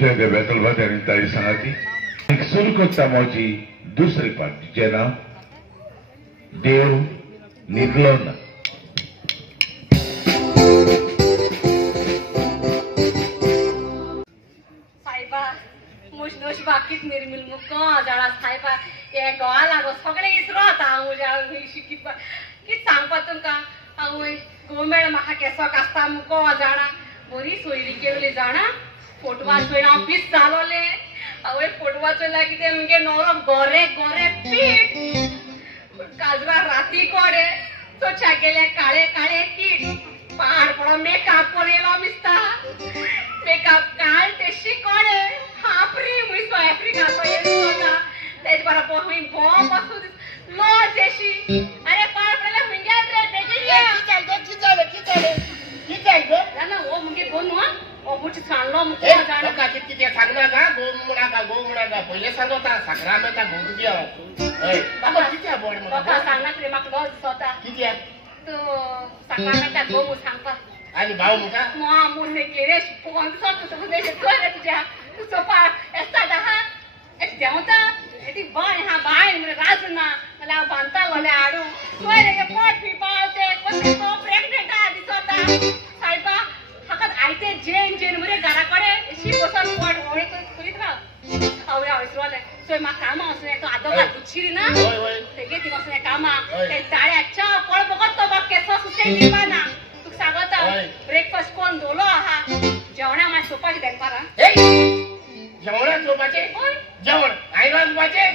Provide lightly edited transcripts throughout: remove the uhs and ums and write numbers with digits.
कितें बेतलबाद आनी ताई सांगाती सुरू करता म्हजी दुसरी पार्टी जेन्ना देव न्हिदलो ना सायबा मुश बाकीच निर्मिल मुको जाळा सायबा हे गोवा लागो सगळे इसरोता हांव शिकीत कित सांगपा तुमकां हांव गोमेळ म्हाका केसो कास्ता मुको जाणा बरी सोयरी केली जाणा फोटो वाचोय हांव पीस जालोले हांव फोटो वाचयला कितें मुगे नवरो गोरे गोरे पीठ काजरा राती कोडे चोच्या गेले काळे काळे कीट पहाड पडो मेकअप करेलो दिसता मेकअप काळ तेशी कोडे हापरी मुइसो आफ्रिका तो येता तेज बरा पोहुई बॉम बसू लो तेशी अरे पाळ पडले मुंगे रे बेगी की चाल गो ना ओ मुंगे कोण वा ओ बुटी सांगलो मुके जाणा का किती सांगना का गोमुडा पहिले सांगता संक्रांता गोरू दिया ए बाबा किती बोल बाबा सांगना रे माक लॉज स्वता किती तो संक्रांता गोमू सांगता आणि भाऊ मुका मा मुने केरेश कोण तो देश कोण तुझ्या तू सोपा एस्ता दहा एक देवता एटी बाय हा बाय मरे राजना मला बांता वाले आडू कोय रे पोट पी पावते कोण तो प्रेग्नेंट आ दिसता सायबा हाकत आयते जेन मरे घराकडे शी बसन पोट होळी करीत राव आवया विसरले सोय मा काम असले तो आदो का दुचिरी ना होय होय तेगे ती असले कामा ते ताळ्याच्या पळ बघत तो बघ केसो सुटे दिवाना तू सांगता ब्रेकफास्ट कोण दोलो आहा जेवणा मा सोपाची देखपारा ए जेवणा सोपाचे जेवण आईला सोपाचे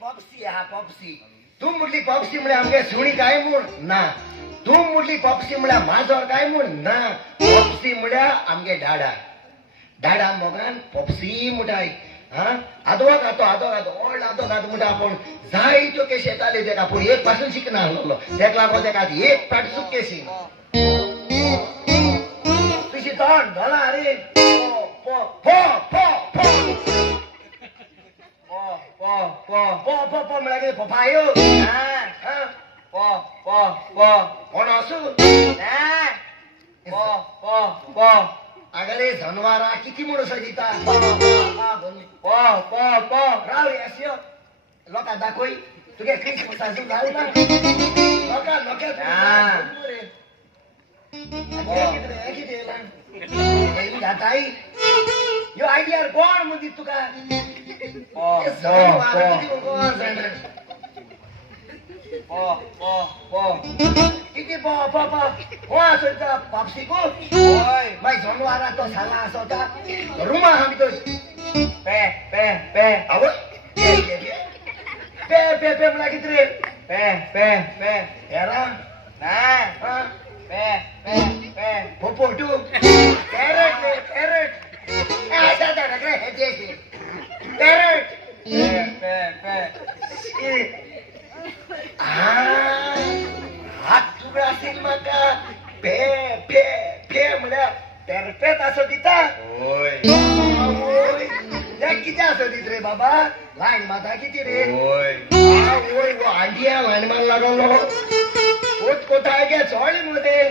पॉप्सी हा पॉप्सी तू म्हटली पॉप्सी म्हणे आमगे सुणी काय म्हूण ना तू म्हटली पॉप्सी म्हळ्या माझोर काय म्हूण ना पॉप्सी म्हळ्या आमगे डाडा डाडा मोगान पॉप्सी मुठाय हा आदोगात आतो ओल्ड आदोगात मुठा आपण जायत्यो केस येताले तेका पूण एक पासून शिकना आसलो तेका लागो तेका एक पाट सुकेसी तुझी तोंड धोला रे पो पो पो पो पो म्हळ्यार पपायो कोण असू आगले जनवारा किती म्हणून सजिता राव येसयो लोका दाखोय तुगे क्रिसमसाचो घाल ना लोका जाताय यो आयडियार कोण म्हणती तुका किती पापसी को माय जनवारा तो साला असोता रुमा हम तो पे पे पे आव पे पे पे मला किती रे पे पे पे एरा ना पे पे पे पोपोटू पैरट पैरट ऐसा तर रे हे जे पैरट पे पे पे हात तुकडा असेल म्हाका पे पे पे म्हळ्या पेरपेट असो दिता किती असो दित रे बाबा लायन माता किती रे आंडिया लायन मान लागलो कोट कोटा गे चोळी मध्ये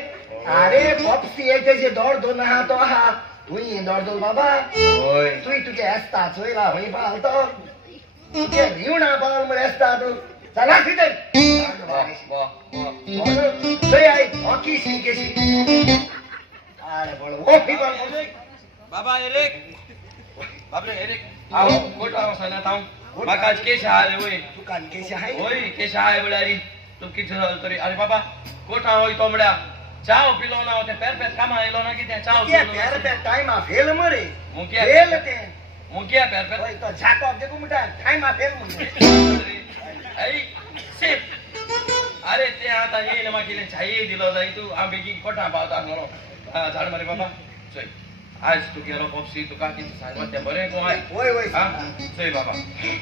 अरे पॉप्सी याचे दौड दोन हा तो हा तुई दौड दो बाबा तुई तुगे असता चोयला होई पालतो तुगे रिवणा पाल म्हळे असता तू चला किती हॉकी शिंकेशी अरे बोल ओ फिबल बाबा एरिक बाबरे एरिक आओ गोटा सना ताऊ माका केश आले होय दुकान केशी आहे होय केश आहे बळारी तू किती तरी अरे बाबा गोटा होय तोमड्या चाव पिलो ना ते पेर पेर कामा आलो ना किती चाव पेर पेर टाइम आ फेल मरे मुकिया फेल ते मुकिया पेर पेर होय तो झाको देखो मुटा टाइम आ फेल मरे आई सेफ अरे ते आता येईल मग केले छाई दिलो जाई तू आंबेगी कोठा पावता म्हणो झाड मारे बाबा चोय आज तू गेलो पॉप्सी तुका किती सांगवा ते बरे कोण होय होय चोय बाबा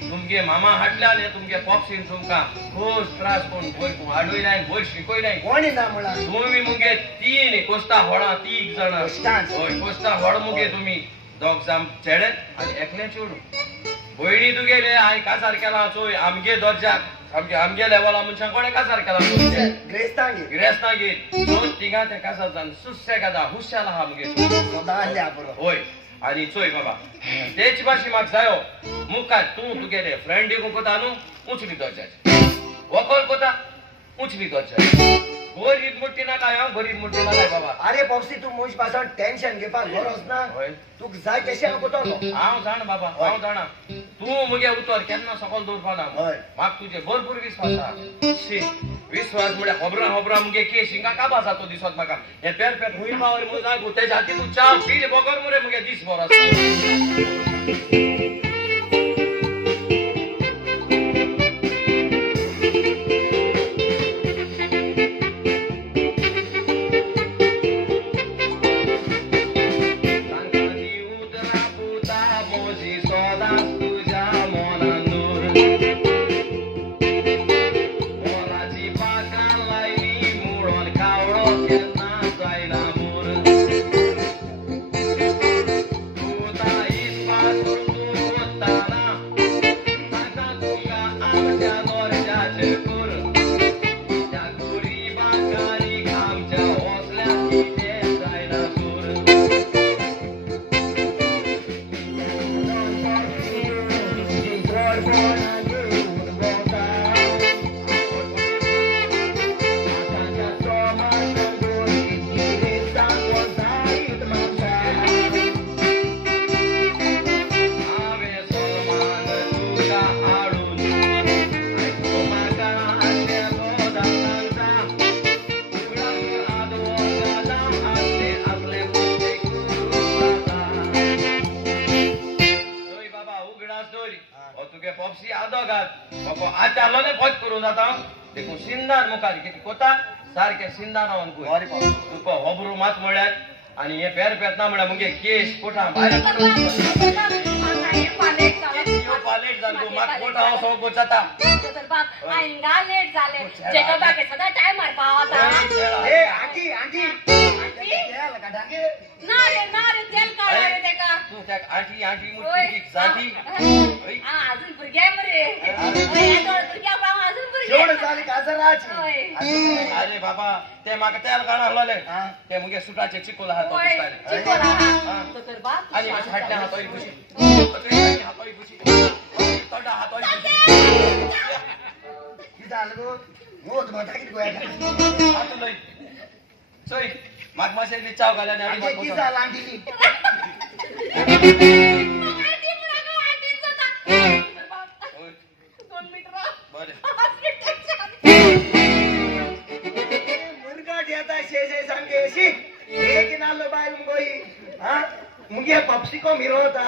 तुमगे मामा हाडल्या ने तुमगे पॉप्सीन तुमका खूप त्रास कोण बोल हाडूय नाही बोल शिकोय नाही कोणी ना म्हणा तुम्ही मुगे तीन कोस्ता होडा 3 जण होय कोस्ता होड मुगे तुम्ही दोग जाम चेडे आणि एकले चोडू बोयणी तू गेले आय कासार केला चोय आमगे दर्जाक आमगे लेवला मनशां कोणे कासार केला ग्रेस्तांगे सो तिगा ते कासार जान सुसेगादा हुशाला आमगे सदाल्या बरो होय आणि चोय बाबा तेच भाषी माग जायो मुका तू तुगेले फ्रेंड को कोता नु उचली दर्जा वकोल कोता उचली दर्जा गरीब मुट्टी ना काय गरीब मुट्टी ना काय बाबा अरे पॉप्सी तू मुझ पासून टेन्शन घेपा गरज ना तू जाय कशे कोतो हांव जाण बाबा हांव जाणा तू मुगे उतर केन्ना सकल दवरपाना म्हाका तुजे भरपूर विश्वास आहा शी विश्वास म्हळ्या खबरा मुगे के शिंगा काबा जातो दिसत म्हाका हे पेर पेर हुई पावर मुगे जाय गो ते जाती तू चा पील बगर मुरे मुगे दिस बरस बाबा आता आलोले पद करून जाता देखून सिंदार मुखार किती कोता सारखे सिंदार रावन तुका होबरू मात म्हळ्यार आणि हे पेर पेतना म्हळ्यार मुगे केस कोठा भायर पालेट जालो मात कोठा हो सो गोचाता आईंगा लेट झाले जेका बाके सदा टाइम मार पावता ए आंटी आंटी तेल काढागे ना रे तेल काढा रे तेका तू त्या आठी आठी मुठी जाती अजून भुरग्या मरे भुरग्या पाव अजून जेवण भुरग्या झाली काजराची अरे बाबा ते म्हाका तेल काढा हलोले ते मुगे सुटाचे चिकोला हात चिकोला तो तर बाप आणि माझ्या हातल्या हातोई खुशी हातोई खुशी तोडा हातोई खुशी की झालं गो मोत मता किती गोया हात लई सोय माग मासेली चाव घाल्याने आणि आंटी की झालं आंटी मुर्गा देता शे सांगे शी एक नालो बायल मुगोई हां मुगे पप्सी को मिरो होता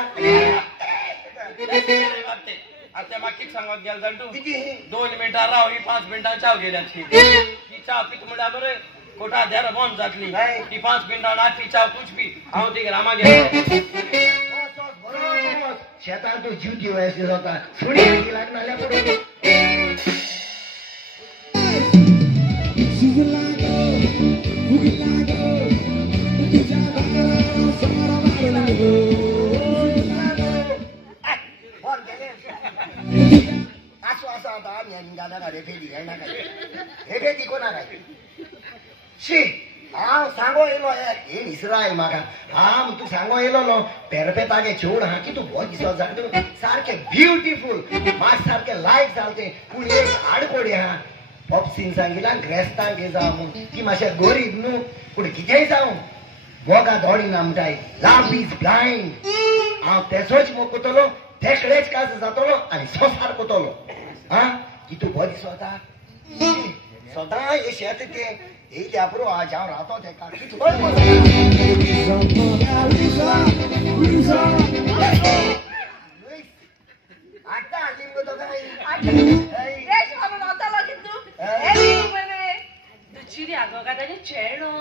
आता मागीच सांगत गेल जाण तू किती 2 मिनिटां राव ही 5 मिनिटां चाव गेल्याची ती चाव पित म्हणा बरे कोठा द्यार बंद जातली ती 5 मिनिटां आठी चाव तुझ पी हांव ती रामा गेले शेतात तो जीव ठेवायचे होता सुणी लागणाऱ्या पुढे असं आता आम्ही गाडा गाडी फेरी आहे ना काय हे फेरी कोणा काय शी हांव सांगो येलो हे निसराय म्हाका हांव तू सांगो येलो न्हू पेरपेतागे चोड हा की तू बहुत दिसो जाण सारखे ब्युटिफूल मात सारखे लायक जालते पूण एक आडकोडी हा पॉप्सीन सांगिला ग्रेस्तांक घे जावं म्हूण ती मातशें गरीब न्हू पूण कितेंय जावं बोगा दोडीना म्हणटाय लव इज ब्लायंड हांव तेचोच मोग कोतलो तेकडेच काज जातलो आनी संसार कोतलो हा की तू बहुत दिसो जाता सदां हे शेत ते हे त्यापुरो आज हांव रावतो तेका कितें आत्ता हाडली मगो तो काय रेश बाबा नव्हता कितू तू चिरी आगो का त्याने चेडो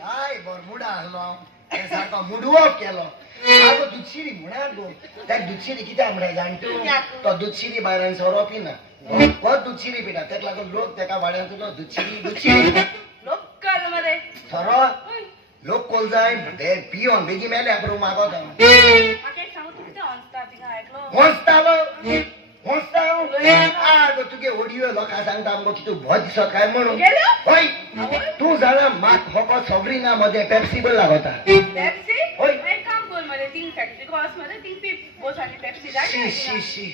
काय बरमुडा हाडलो हे सारको मुडवप केलो आगो दुधशिरी म्हणा गो त्या दुधशिरी कित्याक म्हणटाय जाण तूं तो दुधशिरी भायल्यान सोरो पिना बहुत दुधशिरी पिता तेका लागून लोक तेका वाड्यान तुलो दुधशिरी लोक कर मरे सोरो लोक कोल जाय पियोन बेगी मेले बरो मागो म्हाका एक सांगू तू कितें हसता तिका आयकलो होंसतालो आगो तुगे ओडियो लोकां सांगता मगो की तू बहुत दिसत काय म्हणून होय तू जाणा म्हाक होको सोबरिंगा मध्ये पेप्सी बल लागता पेप्सी होय एक काम कर मरे तीन फॅक्टरी कॉस मरे तीन पी बोसाली पेप्सी जाय शी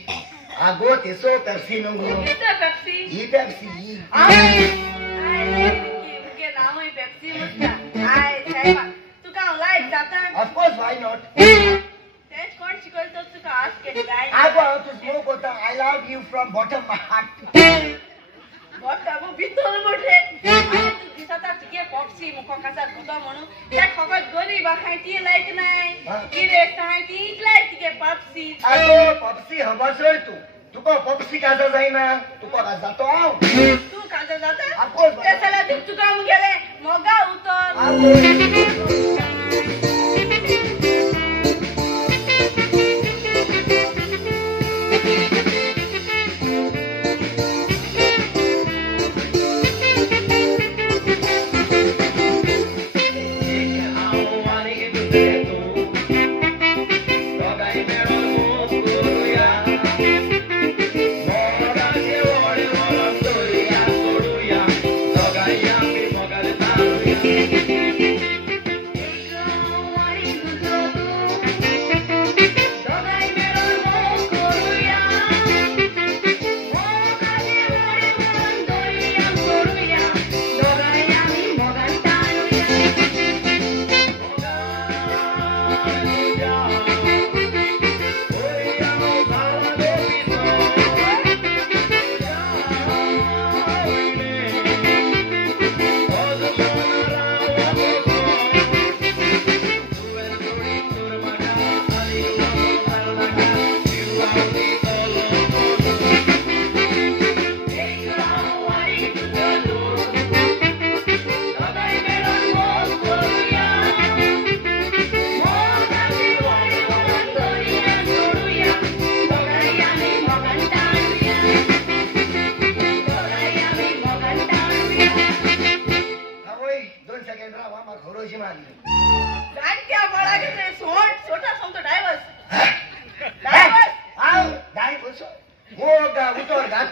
आगो तेसो पेप्सी न्हू कितें पेप्सी ही पेप्सी मुगे नाव ही पेप्सी मुस्ता आय सायबा तुका हांव लायक जाता ऑफकोर्स व्हाय नॉट तेच कोण शिकयतो तुका आस केली गाय आगो हांव तू स्मोक कोता I love you from bottom my heart बोटाबो भितर मोठे आनी तू दिसता तुगे पॉप्सी मुखो कासा गुतो म्हणून त्या खगत गरीब आहाय ती लायक नाय गिरेस्त आहाय ती लायक तुगे पॉप्सी आगो पॉप्सी हबसोय तू तुका पॉप्सी काजो जायना तुका काज जातो हांव तू काजो जाता ऑफकोर्स ते सला तुका मुगेले मोगा उतर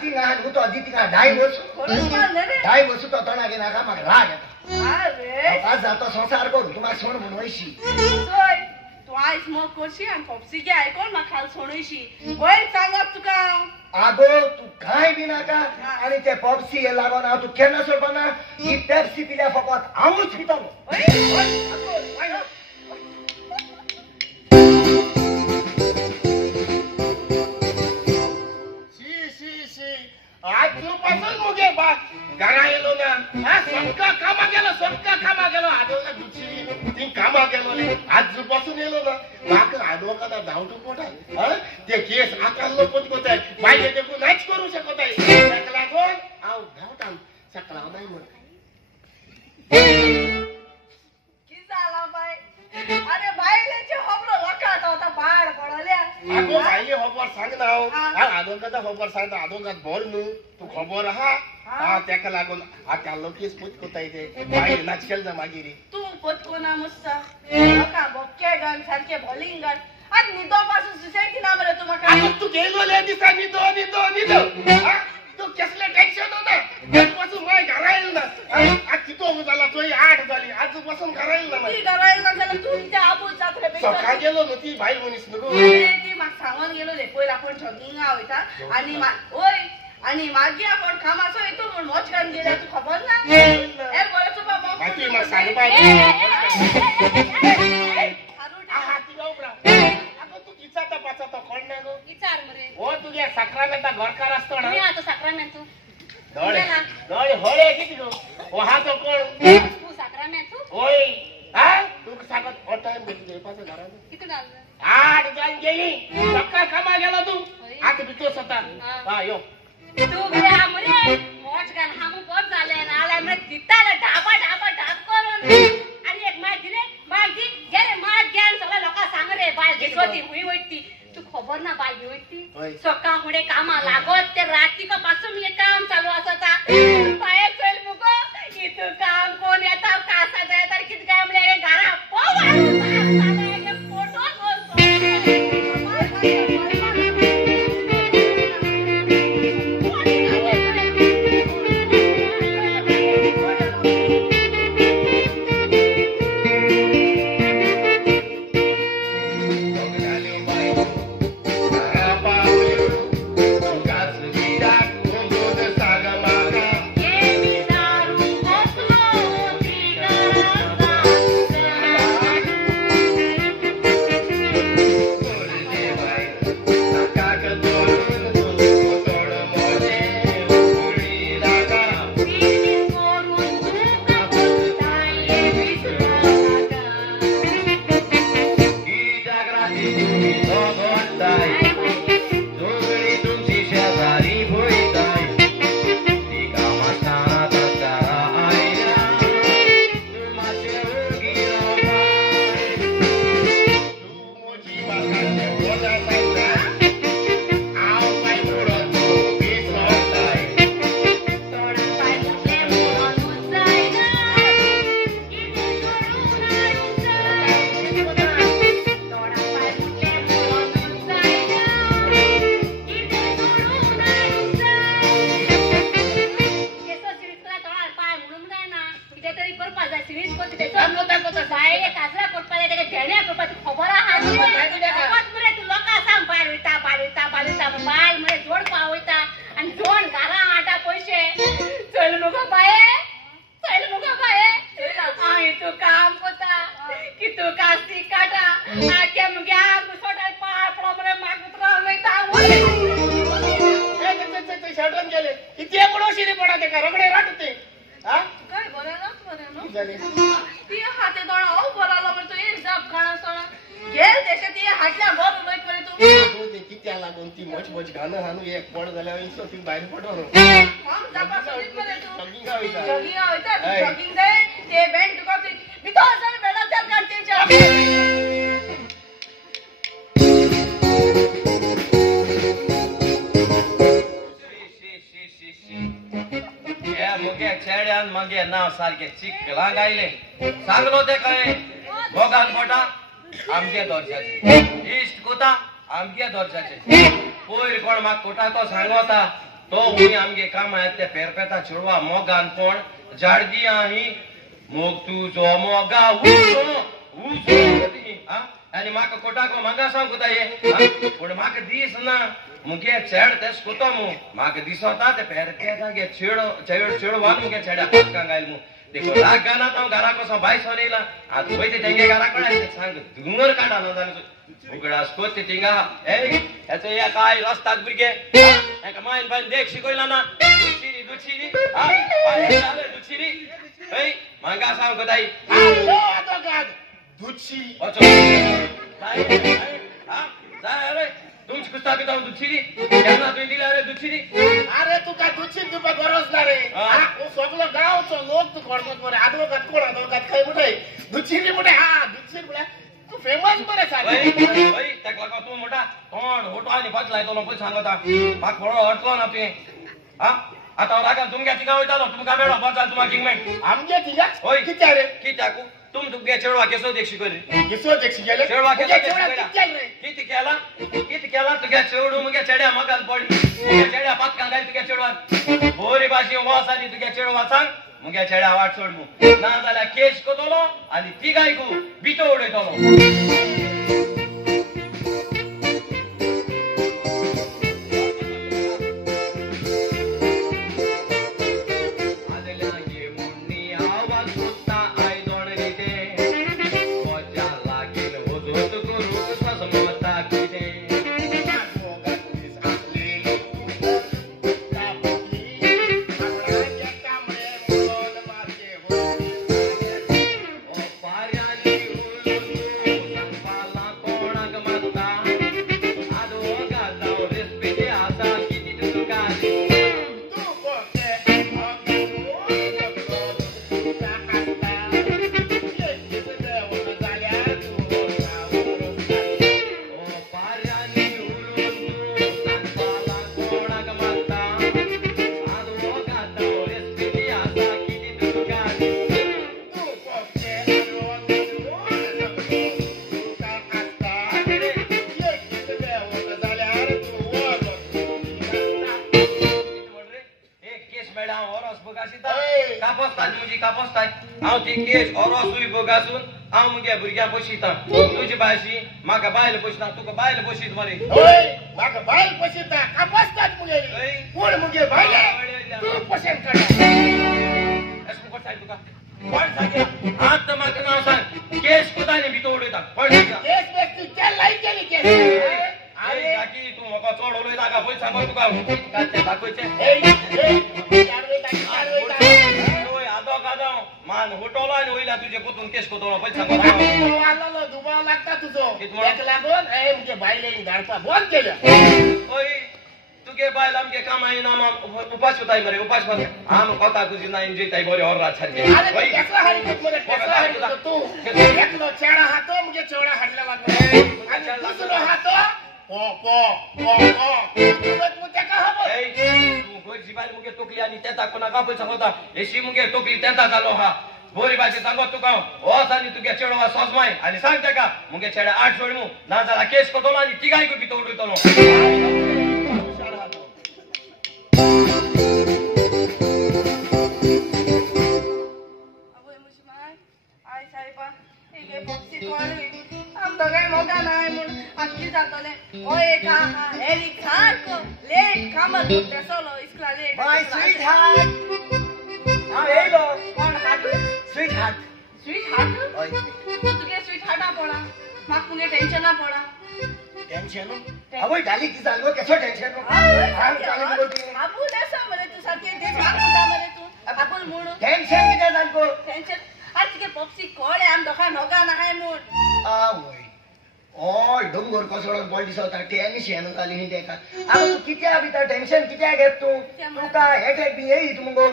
तिंग आहात उतो आधी तिंगा डाय बसू खरंच मारलं रे डाय बसू तो तोंडा घे नाका म्हाका राग येता अरे आज जातो संसार करू तुम्हाला सोड म्हणून वयशी सोय तू आयज मग करशी आणि पॉप्सीगे आयकोन म्हाका खाल सोडयशी वय सांगप तुका आगो तू काय बी नाका आणि ते पॉप्सी हे लागून हांव तू केन्ना सोडपाना ही पेप्सी पिल्या फकत हांवूच पितालो आज तू पासून मुगे बाग घरा येलो ना हा सबका कामा गेलो आडोला दुसरी ती कामा गेलो रे आज तू पासून येलो ना म्हाका आडोकाला धावटू पोटा हा ते केस आकारलो पण कोताय बाय देखू नाच करू शकत आहे ताका लागून हांव धावतां सकला नाही म्हण की झाला बाय अरे बायलेचे होबलो लकात होता बाळ पडल्या आगो बायले खबर सांग ना हांव आडोकाचा खबर सांगता आडोकात भर न्हू तू खबर आहा हा ताका लागून आता लोकेस पूत कोताय ते बाय नाच केल मागीर तू पतकोना मुस्ता लका बक्के गन सारखे बॉलिंग गन आज निदो पासून सुसायटी ना मरे तू म्हाका आता तू गेलो ले दिसा निदो हा तू कसले टेन्शन होता त्यापासून माय घरा येईल ना आज कितो झाला तोही 8 झाली आजपासून घरा येईल ना ती करायला ना झालं तू त्या आबूज जात्रे सकाळ गेलो ना ती भाई मनीस नको ती म्हाका सांगून गेलो रे पयला आपण जॉगिंगा वयता आणि ओय आणि मागे आपण कामाचो येतो म्हण मौज करून गेल्या तू खबर ना ए बोला तू बाबा बाकी म्हाका सांग पाय हा ती गावरा आता तू किचा तपाचा तो कोण ना गो विचार मरे ओ तुझ्या सक्रामेंता घरकार असतो ना मी आता साक्रामेंट तू दोळे होळे किती गो ओ हा तो कोण तू साक्रामेंट तू ओय हा तू सांगत ओ टाइम किती पाच घरा किती आलं 8 जाण गेली सकाळ कामा गेला तू आता बितो सता हा यो तू बरे मरे मौज गन हम बहुत झाले ना आला मरे दिताला ढाबा करून आणि एक माग दिले गेले माग ज्ञान सगळ्या लोका सांग रे बाय घेतोती हुई होती तू खबर ना बाय होती सकाळ हुडे कामा लागत ते रात्री का पासून मी काम चालू असता पाय चल मुगो इथं काम कोण येता कासा जायता किती काय म्हणले घरा फोटो मगे नाव सारखे चिकला गायले सांगलो ते काय भोगान पोटा आमगे दर्जाचे इष्ट कोता आमगे दर्जाचे पोयर कोण म्हाका कोटा तो सांगोता तो हुई आमगे काम आहे ते पेरपेता चेडवा मोगान कोण झाडगी आही मोग तू जो मोगा उजो आणि माका कोटाको मागा सांगू ताये पण माका दिस ना मुगे चेड तेस कोतो मु माका दिसोता ते पेरपेता गे चेडवान मुगे चेडा पक्का गायल मु देखो राग गाना तो घरा को भाई सोनेला आज होय ते तेंगे घरा कोणा सांग डुंगर काढा न जाने उगडास कोते तिंगा याचे या काय रस्तात बुरगे एक माइन बान देख शिकोयला ना दुचिरी आले दुचिरी ए मांगा सांग गदाई हॅलो आता गाड दुची ओचो जा अरे तुमच कुस्ता बिता दुचिरी केना तू दिला अरे दुचिरी अरे तू काय दुची तू गरज ना रे ओ सगळं गावचं लोक तू करतात बरे आदवगात कोण आदवगात काय मोठे दुचिरी मोठे दुचिरी बोला तू फेमस बरे सारे ओय तक लगा तू मोठा कोण होटो आणि बसलाय तो लोक सांगता माग थोडं अडकलो ना तू आता रागा तुमच्या ठिकाणी होता तुमका बेडा बचाल तुम्हा किंगमेंट आमगे तिला ओय किती रे की टाकू तुमगे चेडवा केसो देखशी करी किसो देखशी गेले चेडवा केसो किती केला रे किती केला तुगे चेडू मुगे चेड्या मगाल पडली मुगे चेड्या पात कांगाय तुगे चेडवा बोरी भाषी वासानी तुगे चेडवा सांग मुगे चेड्या वाट सोड मु ना जाल्या केस कोतलो आणि ती गायकू बितो उडयतलो भुरग्या बशीता तुझी भाषी माका बायल बसता तुका बायल बशीत मरे माका बायल बशीता कापसतात मुगे कोण मुगे बायल तू पसंत कर असं कोण तुका पण सांग आता माका नाव सांग केस कुदाने बितो उडयता पण केस व्यक्ती त्या लाईक केली केस अरे जाकी तू मका चोडवलोय जागा पय सांग तुका काय दाखवायचे मान होटोला आणि होईला तुझे पोतून केस कोतोला पय सांग आला दुबा लागता तुझो एक लागून ए मुगे बायले गाडपा बंद केल्या ओय तुगे बायल आमगे काम आहे ना उपास होताय मरे उपास मध्ये आम कोता तुझी ना इंजे ताई बोरे और रात छाडगे अरे कसला हरिकत मरे कसला हरिकत तू एकलो चेडा हातो मुगे चेडा हाडला लागला आणि दुसरो हातो तू त्याका हबो तू गोजी बायल मुगे टोकली आणि त्याता कोणा का पय सांगता एशी मुगे टोकली त्याता झालो हा बोरी भाषे सांगत तुका ओसानी तुगे चेडवा सोजमाय आणि सांग त्याका मुगे चेडा आठ सोडमू ना जरा केस कोतोलो आणि तिगाय को बितो उडयतलो डोंगर कसोळक बॉल दिसता टेन्शन जाली ही तेका आता तू कित्या भितर टेन्शन कित्या घेत तू तुका हेडेक बी येई तुमगो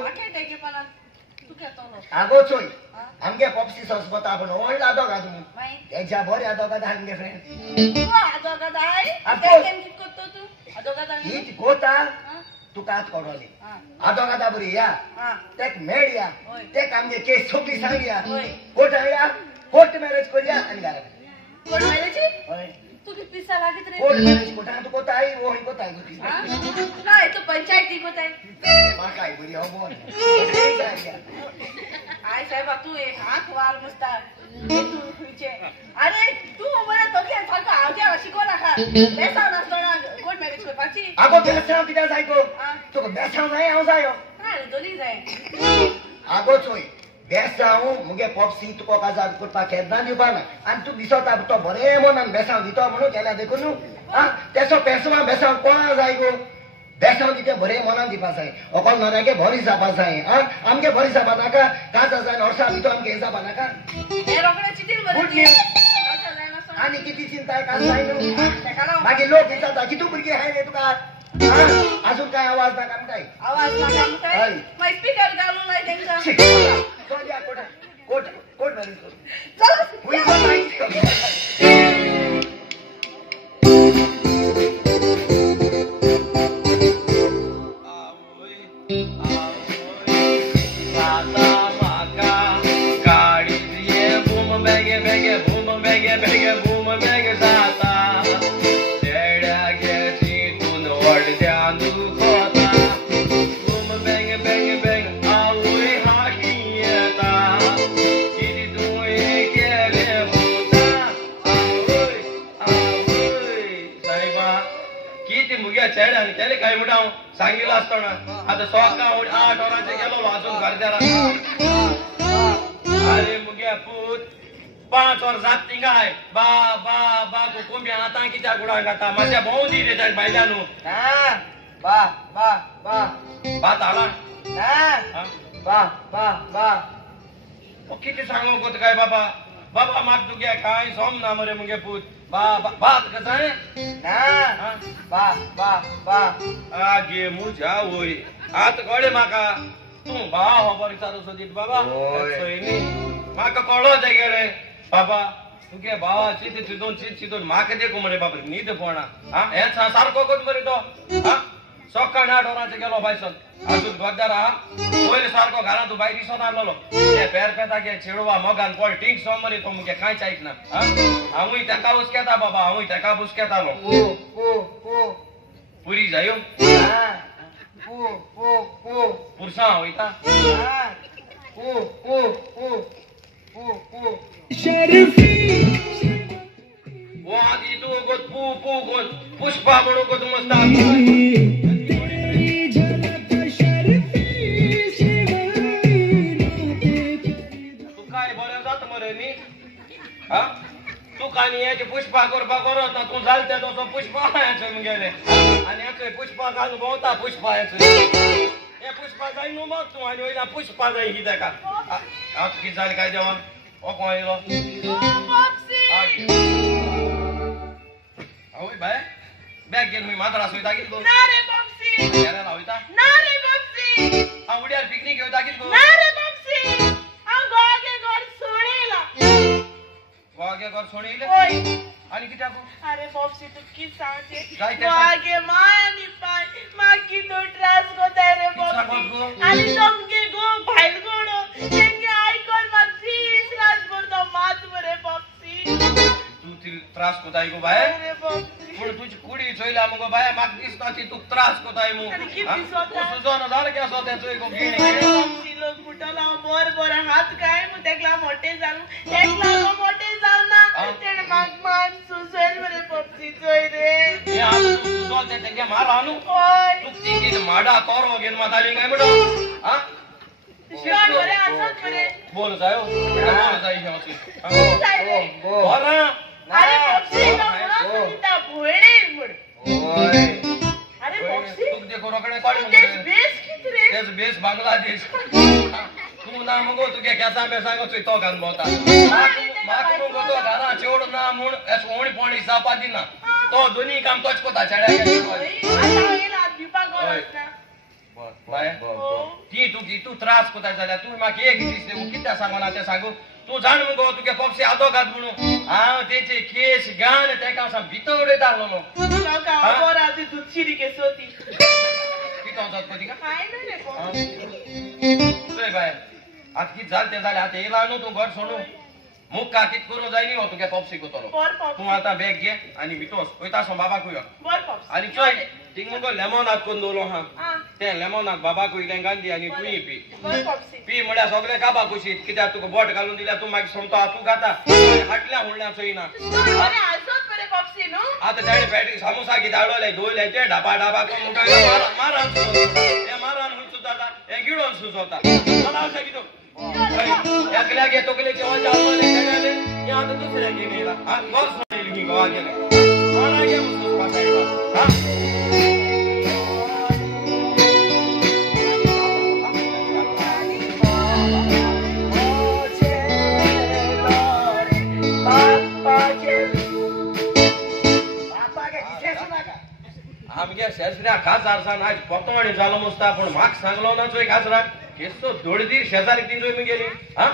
आगो चोय आमगे पॉप्सी सॉसपता आपण ओळला दोगा तुम तेच्या बऱ्या दोगा धांगे फ्रेंड ही गोता तुका कोडोली आदोगादा बरी या तेक मेड या तेक आमगे केस छोकली सांग या कोट या कोर्ट मॅरेज करूया आणि घरा कोण माहिती तू किती पिसा लागत रे कोट मॅनेज कोटा तू कोता आई वो कोता आई होती हा? काय तू पंचायत ती कोत आहे मा काय बरी हो बोल आय साहेबा तू एक हात वार नुसता तू विचे अरे तू मला तो काय सारखं आवड्या शिकवला का बेसा नसताना कोट मॅनेज करपाची आगो बेसाव कित्या जायको हा? तो बेसाव नाही हांव जायो काय दोन्ही जाय आगो चोय बेसाव मुगे पॉप्सी तुका काजार करपा केन्ना दिवपा ना आनी तू दिसता तो बरे मनान बेसाव दितो म्हणून केल्या देखून न्हू आ तेसो पेसवा बेसाव कोणा जाय गो बेसाव दिते बरे मनान दिवपा जाय अकल नराके भरी जावपा जाय आ आमगे भरी जावपा नाका काचा जाय वर्सा भितर आमगे हे जावपा नाका हे रोकडे चिटील Good बरं news. आनी किती चिंता आहे का जाय न्हू मागीर लोक विचारता कितू भुरगे हाय रे तुका अजून काय आवाज नाका काय आवाज ना काम काय हय. मग स्पीकर घालून नाही त्यांचा कोट कोट कोट मॅनेज चल We go nice. त्याने काय म्हणा सांगितलं असतं ना आता 8 वरांचे गेलो अजून गर्द्याला अरे मुगे पूत 5 वर जात तिंगाय बा बा बा कोंब्या आता कित्या गुडा गाता माझ्या भोवती देतात बायलानू बा बा बा बात आला बा बा बा किती सांगू कोत काय बाबा बाबा माग तुगे काय सोम ना मरे मुगे पूत बा बात कसा आहे बा बा बा आगे मुझा होय आत कळे माका तू बा हो बरी चालू सोदीत बाबा माका कळो जाय गेले बाबा तुगे बाबा चिदून माका देखो मरे बाबा नीद पोणा हे सारको कोत मरे तो सकाळी 8 वरांचे गेलो बायसन अजून गोद्दार पयले सारको घरां तू भायर दिसोन आसलो ते पेर पेतागे चेडवा मोगान पळ टिंग सो मरे तो मुगे कांयच ऐकना हांवूय ताका हुसकेता बाबा हांवूय ताका हुसकेतालो पुरी जायो पुरसां वयता वो आदी तू गोत पू गोत पुष्पा म्हणू गोत मस्ता तू कानी याची पुष्पा करपा करत ना तू जालते तो पुष्पा याचं गेले आणि याचं पुष्पा घालून भोवता पुष्पा याचं हे पुष्पा जाई न्हू मग तू आणि वयला पुष्पा जाई ही ताका आता किती जाली काय जेवण ओ कोण येलो आवय बाय बॅग घेऊन मी माद्रास वयता कित गो ना रे बॉक्सी केरला वयता ना रे बॉक्सी आवड्यार पिकनिक वयता कित गो ना रे बॉक्सी आ गोगे गोर सोडेला गोगे गोर सोडेले ओय आणि कित्या गो अरे बॉक्सी तू कित सांगते काय ते गोगे मानी पाय माकी तो ट्रास गोता रे बॉक्सी आणि तुमके गो भाईल गोडो तेंगे आयकॉन मा 30 लाख भरतो मात मरे बॉक्सी तू त्रास कोताय गो बाय अरे बॉक्सी पण तुझी कुडी चोयला मग बाय माग दिसता ती तू त्रास कोताय मु आणि किती सोता? सुजोन झाड के सोते चोय गो अरे गिणी बॉक्सी लोक फुटला बोर हात काय मग तेकला मोठे जाऊ तेकला मोठे जाऊ ना तेने माग मान सुसेल मरे बॉक्सी चोय रे या सुजोन ते तेगे मारानु ओय तू ती गिन माडा करो गिन माताली काय म्हणो हा शिवान मरे असत मरे बोल जायो बोल जाई हे होती जाय रे बोल अरे बॉक्सी का सीता भोळे मुड अरे बॉक्सी तू देखो रकडे काढू देश बेस कित रे तेच बेस बांगलादेश तू ना मगो तुगे केसा बे सांगो तो गान बोता माक मगो तो गाना चोड ना मुण एस ओणी पाणी सापा दिना तो दोन्ही काम तोच कोता चढ्या आता येला दीपा गोरस ना बाय तू त्रास कोता झाल्या तू माक एक दिसते कित्या सांगना ते सांगू तू जाण मगो तुगे पक्षी आदो गात म्हणू हांव तेचे केस गान तेका असा भितोडे दालो नो काका बोरा ती दुधशिरी के सोती कितो होतात पती का काय ना रे बॉक्सी बाय आता किती झालं ते झाले आता येला नो तू घर सोडू मुक्का कित करू जायनी हो तुगे पॉप्सी कोतलो बर पॉप्सी तू आता बॅग घे आणि भितोस वयता सो बाबा कुयो बर पॉप्सी आणि चोय थिंग मुगो लेमन हात कोण दोलो हा आ ते लेमन हात बाबा कुयलें गांधी आणि तुई पी बर पॉप्सी पी म्हळ्या सगळे काबा कुशीत कित्याक तुका बोट घालून दिल्या तू मागीर सोमतो तू खाता हाटल्या हुडल्या चोयना अरे आजोच बरे पॉप्सी नो आता त्याने बॅटरी समोसा की दाडवले दोयले ढाबा ढाबा करून मुठो मारान हे मारान सुद्धा हे गिडोन सुचवता मला असं की तो एकल्या घे तोकले जेवण चालवले खेळले की आता दुसऱ्या गेला हा बस म्हणली की गोवा गेले मला घे मुसुस पासायला हा आमगे शेजऱ्या खासदारसान आज पोतवाणी झालो मुस्ता पण म्हाक सांगलो ना चोय खासदार केसो दोडदीर शेजारी तीन जोई मी गेली हा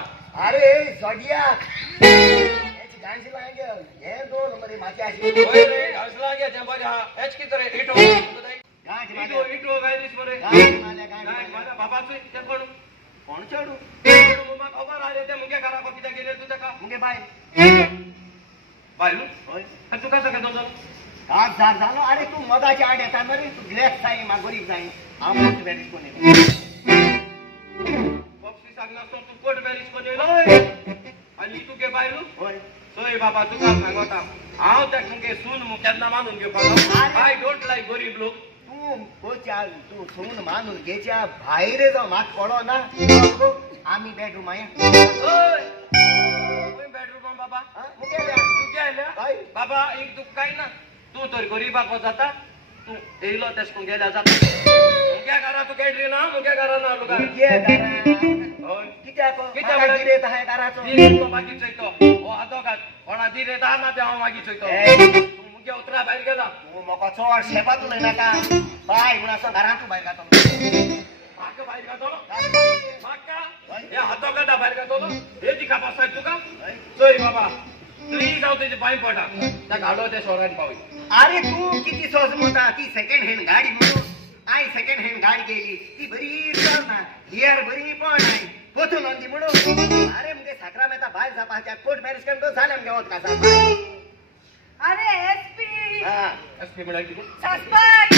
अरे सडिया याची गांजी लागे हे दोन मध्ये माझी अशी ओय रे घासला गे त्या बरे हा एच की तरे इटो इटो इटो गायलीस बरे गाय माझा बाबाचं ते कोण चढू मग खबर आले ते मुगे करा किती गेले तू त्या का मुगे बाय बायलू होय तू कसं काय दोन आज झाड झालं अरे तू मगाची आड येता मरे तू ग्रेस जाई मागोरी जाई आमोट बेरीज कोणी पॉप्सी सांगणार तो तू कोट बॅरिज कोण येलो आणि तू के बायलू होय सोय बाबा तुका सांगता हांव त्या मुगे सून मुख्यांना मानून घेवपाक आय डोंट लाईक गरीब लोक तू कोच्या तू सून मानून घ्यायच्या बाहेर जाऊ मात पडो ना आम्ही बेडरूम आहे ओय बेडरूम बाबा मुगे तू गेल्या काय? बाबा एक तू काय ना तू तर गरीबाक जाता तू येयलो तेसकून गेल्या जाता मुग्या घरा तू गेली ना मुग्या घरा ना तुका होय कित्याक कित्याक कित्याक किरेत आहे घराचो तो मागीच चयतो ओ आदोगात कोणा दिरे दा ना ते हांव मागीच चयतो तू मुग्या उतरा भायर गेला तू म्हाका चोड शेपात उलय नाका बाय म्हणून असं घरांतू भायर घातलो म्हाका भायर घातलो म्हाका हे हातोगात भायर घातलो हे दिखा बसाय तुका चोय बाबा तुई जाऊ त्याचे पाय पडा त्या गाडो त्या शहरात पावी अरे तू किती सोच म्हणता ती सेकंड हँड गाडी म्हणून आई सेकंड हँड गाडी गेली ती बरी ना हियर बरी पण नाही पोथून नंदी म्हणून अरे म्हणजे साखरा मेहता बाहेर जापा त्या कोर्ट मॅरेज करतो झाले म्हणजे होत कसा अरे एसपी हा एसपी म्हणाली सासबाई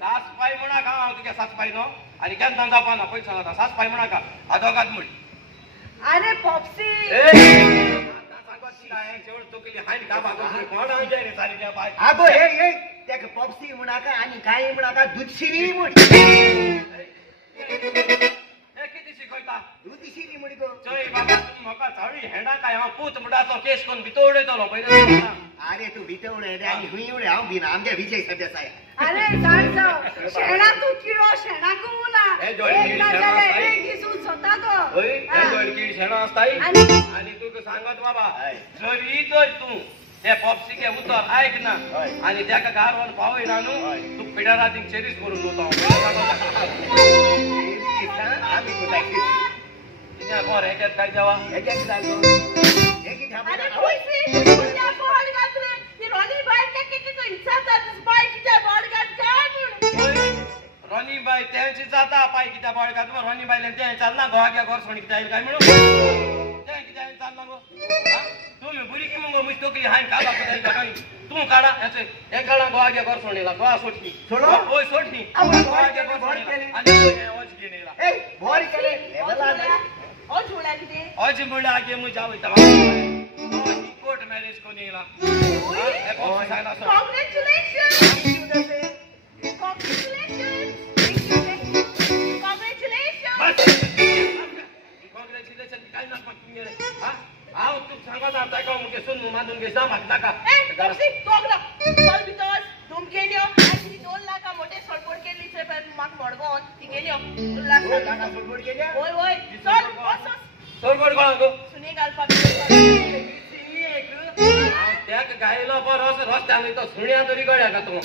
सासपाय म्हणा का हांव तुगे सासपाय न्हू आनी केन्ना जावपाना पळय सांगता सासपाय म्हणा का आदोगात म्हण अरे पॉप्सी अगो हे त्या पॉप्सी म्हणाका आणि काय म्हणाका दूधशिरी म्हण किती शिकयता दूधशिरी म्हण गो चोय बाबा तू म्हाका चाळी हेंडा काय हांव पूत मुडाचो केस कोण भितर उडयतलो पयलीं अरे तू भितवळे रे आणि हुई उडे हांव भिना आमगे विजय सध्या साय अरे जाण जाऊ शेणा तू किडो शेणा कुमुला हे जोडी एक ना शेणा जाले असताय. एक दिसून स्वता तो होय हे जोडकी शेणा असताय आणि- आणि तू सांगत बाबा जरी तर तू त्या पॉप्सीके उतर ऐक ना होय. आणि त्याका कारवान पावय ना न्हू होय. तू पिढा रातीक चेरीस करून दोता आम्ही कुठे तिच्या कोर ह्याच्यात काय जेवा एक एक जागो एक एक अरे ढाबा पॉप्सी तुझ्या बॉल गातले ती रॉनी बाय के तो हिसाब जात बाय तुझ्या बॉल गात काय म्हणून रोनी बाई त्यांची जाता पाय कित्या बळकात मग रोनी बाईला त्या चालना गोवाग्या गोर सोडीक जाईल काय म्हणून त्या कित्या चालना गो हा? तुम्ही बुरी की मग मुस्तोकली हाय काला पदाई काय तू काढा याचे एक काढा गोवाग्या गोर सोडीला गोवा सोडली सोडो? होय सोडली आपण गोवाग्या गोर बॉल सोडीला केली. आणि ओज घेनेला ए बोर केले लेवल आले ओ झोळा किती ओज मुळा आगे मु जाव तवा कोर्ट मॅरेज कोणीला हे पॉप्सी सांगना सो कॉंग्रॅच्युलेशन कॉंग्रॅच्युलेशन कॉंग्रॅच्युलेशन काय ना पण रे हा आव तू सांगत आता का मुके सुन मानून घे साम हात का ए पॉप्सी तोगला चल भितर तुम गेल्यो आणि 2 लाख मोठे सडपड केली से पण माक मडगोन ती गेल्यो 2 लाख हो गाना फुटबॉल केल्या होय होय चल बस सोड बोल कोण गो सुनी घालपाक त्याक गायला पर रस्त्याने तो सुण्या तरी गळ्या का तू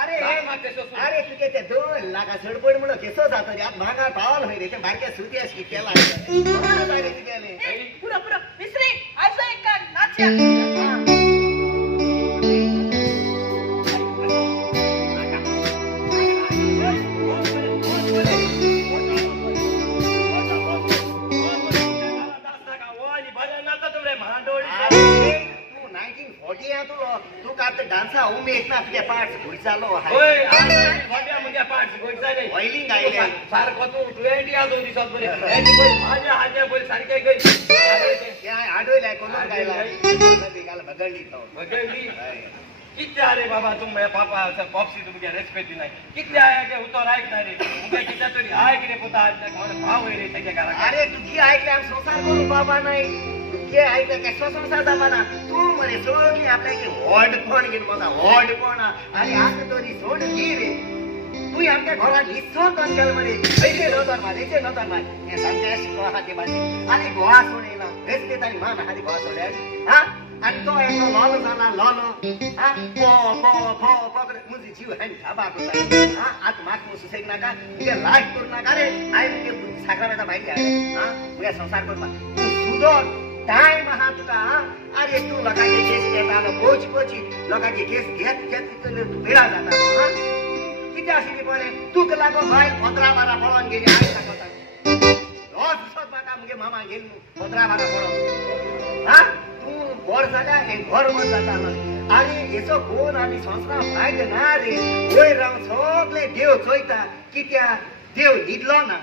अरे अरे तुझे ते 2 लाख सडपड म्हणून केसो जातो रे आज महागा पावल होई रे ते बारक्या सुती अशी केला आहे तुझ्याने पुरा पुरा मिस्त्री आज एक का नाच्या जालो ओय वाट्या म्हणजे पाठ गोय जाले ऑइलिंग आयले सारको तू 20 या 2 दिवसात बरे माझ्या हाजे बोल सारखे गई क्या आडोयला कोण गायला गाल बगंडी तो बगंडी किती अरे बाबा तुम्ही पापा पॉप्सी तुमगे रेस्पेक्ट नाही किती आहे के उतर ऐक नाही रे तुमगे किती तरी ऐक रे पुता कोण भाव रे त्याच्या घरा अरे तुझी ऐकले आम संसार करू बाबा नाही तुझे ऐकले कसं संसार जमाना तू मरे सोडली आपल्या की वॉर्ड कोण घेऊन बघा वॉर्ड कोण आणि आज तोरी सोड गी रे तू आमच्या घरात इच्छो तन केल मरे पैसे नव्हता मार हे सांगते शिकवा हाती बाजी आणि गोवा सोडे ना रेस्ते तारी मान हाती गोवा सोडे हा आणि तो एक लॉलो झाला लॉलो हा पो पकडे मुझी जीव है थाबाको ताई हा आत मात मुसु सेक नाका तुगे लाईफ करू नका रे आय मुगे साखराचा माहिती आहे हा मुगे संसार करू तू सुदोर टाइम हा तुका अरे तू लोकांचे केस घेता पोची लोकांचे केस घेत तू बेडा जाता हा किती अशी पडे तू कला को भाई 15 बारा पळून गेली आई सांगता रोज दिसत बाका मुगे मामा गेल 15 बारा पळून हा तू घर जागा हे घर मध्ये जाता आणि याचो कोण आणि संस्कार फायदे ना रे वय राव सगळे देव चोयता कित्या देव हिडलो ना